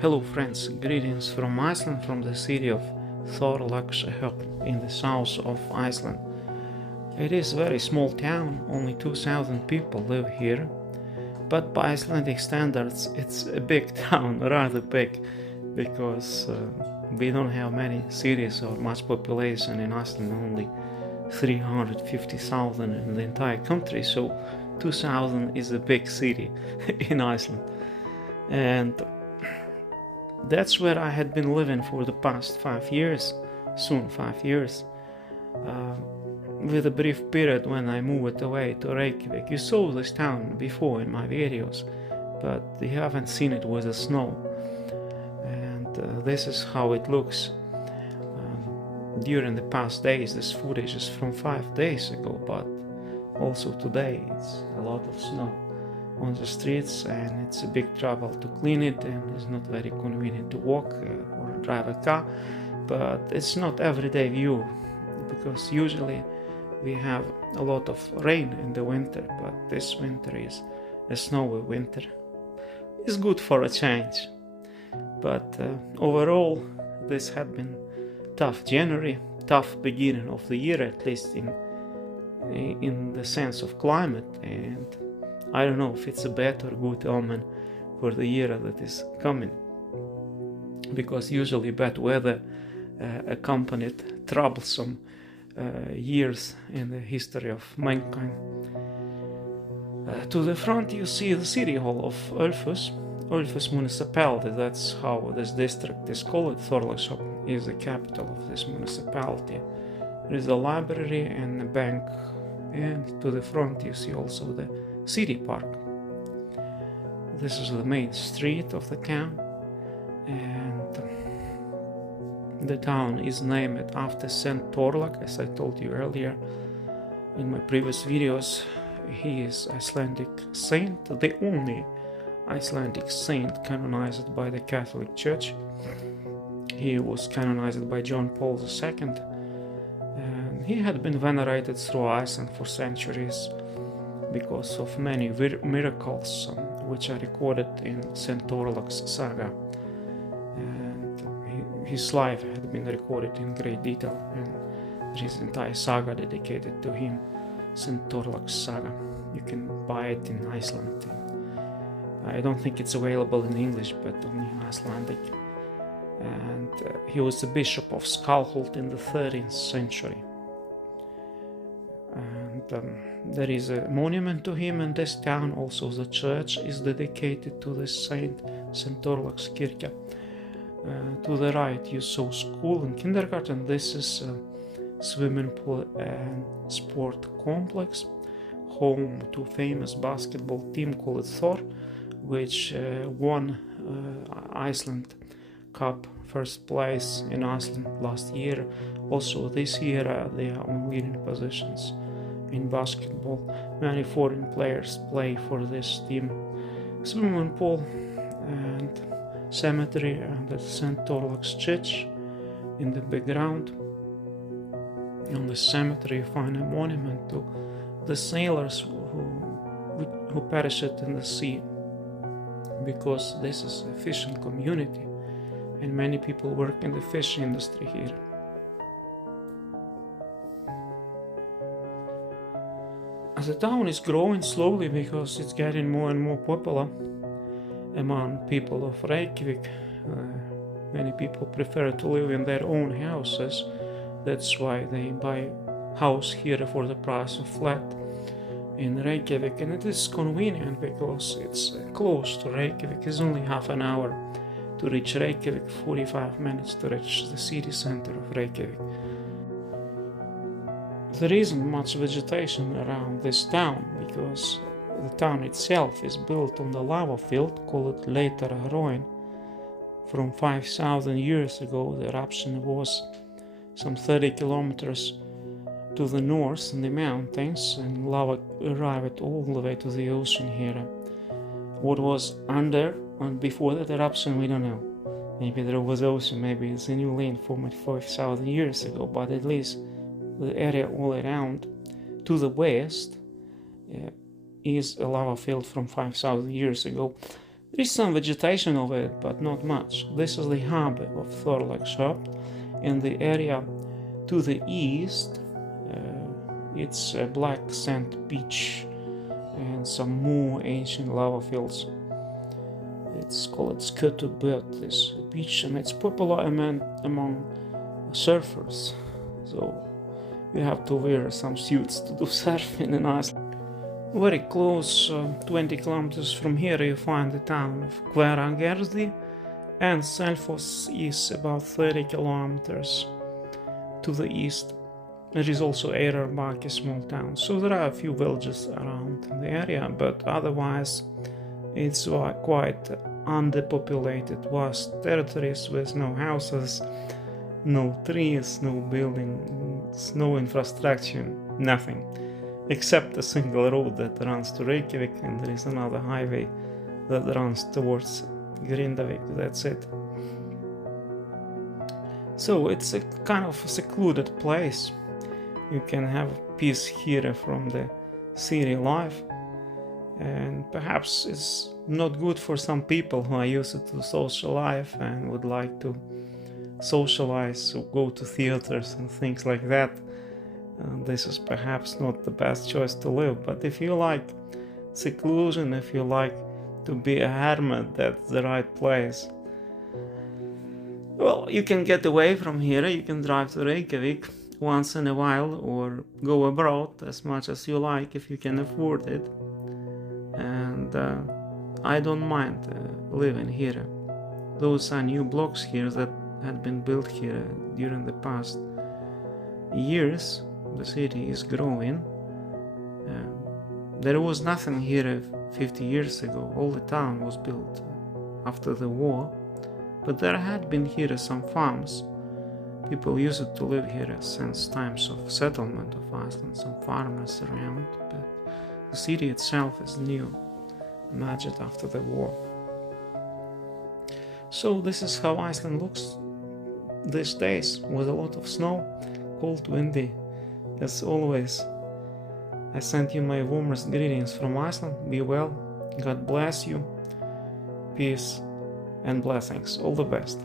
Hello friends, greetings from Iceland, from the city of Thorlakshöfn in the south of Iceland. It is a very small town, only 2,000 people live here, but by Icelandic standards it's a big town, rather big, because we don't have many cities or much population in Iceland, only 350,000 in the entire country, so 2,000 is a big city in Iceland. And that's where I had been living for the past 5 years, soon 5 years, with a brief period when I moved away to Reykjavik. You saw this town before in my videos, but you haven't seen it with the snow. And this is how it looks during the past days. This footage is from 5 days ago, but also today it's a lot of snow on the streets, and it's a big trouble to clean it, and it's not very convenient to walk or drive a car. But it's not everyday view, because usually we have a lot of rain in the winter, but this winter is a snowy winter. It's good for a change, but overall this had been tough January, tough beginning of the year, at least in the sense of climate, and I don't know if it's a bad or good omen for the year that is coming, because usually bad weather accompanied troublesome years in the history of mankind. To the front you see the city hall of Ölfus municipality. That's how this district is called. Thorlakshöfn is the capital of this municipality. There is a library and a bank, and to the front you see also the city park. This is the main street of the town, and the town is named after Saint Thorlak, as I told you earlier in my previous videos. He is Icelandic saint, the only Icelandic saint canonized by the Catholic Church. He was canonized by John Paul II, and he had been venerated through Iceland for centuries because of many miracles which are recorded in St. Thorlak's saga. And his life had been recorded in great detail, and there is an entire saga dedicated to him, St. Thorlak's saga. You can buy it in Iceland. I don't think it's available in English, but only in Icelandic. And he was the bishop of Skalholt in the 13th century. And there is a monument to him in this town. Also the church is dedicated to this saint, St. Thorlak's Kirkja. To the right you saw school and kindergarten. This is a swimming pool and sport complex, home to famous basketball team called Thor, which won Iceland Cup first place in Iceland last year. Also this year they are on leading positions in basketball. Many foreign players play for this team. Swimming pool and cemetery and the St. Thorlak's church in the background. On the cemetery you find a monument to the sailors who perished in the sea, because this is a fishing community and many people work in the fish industry here. The town is growing slowly because it's getting more and more popular among people of Reykjavik. Many people prefer to live in their own houses. That's why they buy house here for the price of flat in Reykjavik, and it is convenient because it's close to Reykjavik. It's only half an hour to reach Reykjavik, 45 minutes to reach the city center of Reykjavik. There isn't much vegetation around this town because the town itself is built on the lava field called Febryary. From 5,000 years ago the eruption was some 30 kilometers to the north in the mountains, and lava arrived all the way to the ocean here. What was under and before that eruption, we don't know. Maybe there was ocean, maybe it's a new land formed 5,000 years ago, but at least the area all around to the west is a lava field from 5,000 years ago. There is some vegetation over it, but not much. This is the hub of Thorlakshöfn. In the area to the east, it's a black sand beach and some more ancient lava fields. It's called Skutuböt, this beach, and it's popular among surfers. So you have to wear some suits to do surfing in Iceland. Very close, 20 kilometers from here, you find the town of Febryary, and Selfoss is about 30 kilometers to the east. There is also Eyrarbakk, a small town. So there are a few villages around in the area, but otherwise it's quite underpopulated, vast territories with no houses, no trees, no buildings, no infrastructure, nothing, except a single road that runs to Reykjavik, and there is another highway that runs towards Grindavik. That's it. So it's a kind of a secluded place. You can have peace here from the city life, and perhaps it's not good for some people who are used to social life and would like to socialize or go to theaters and things like that. This is perhaps not the best choice to live, but if you like seclusion, if you like to be a hermit, that's the right place. Well, you can get away from here, you can drive to Reykjavik once in a while or go abroad as much as you like if you can afford it. And I don't mind living here. Those are new blocks here that had been built here during the past years. The city is growing. There was nothing here 50 years ago. All the town was built after the war, but there had been here some farms. People used to live here since times of settlement of Iceland, some farmers around, but the city itself is new, imagined after the war. So this is how Iceland looks these days, with a lot of snow, cold, windy, as always. I send you my warmest greetings from Iceland. Be well, God bless you, peace and blessings, all the best.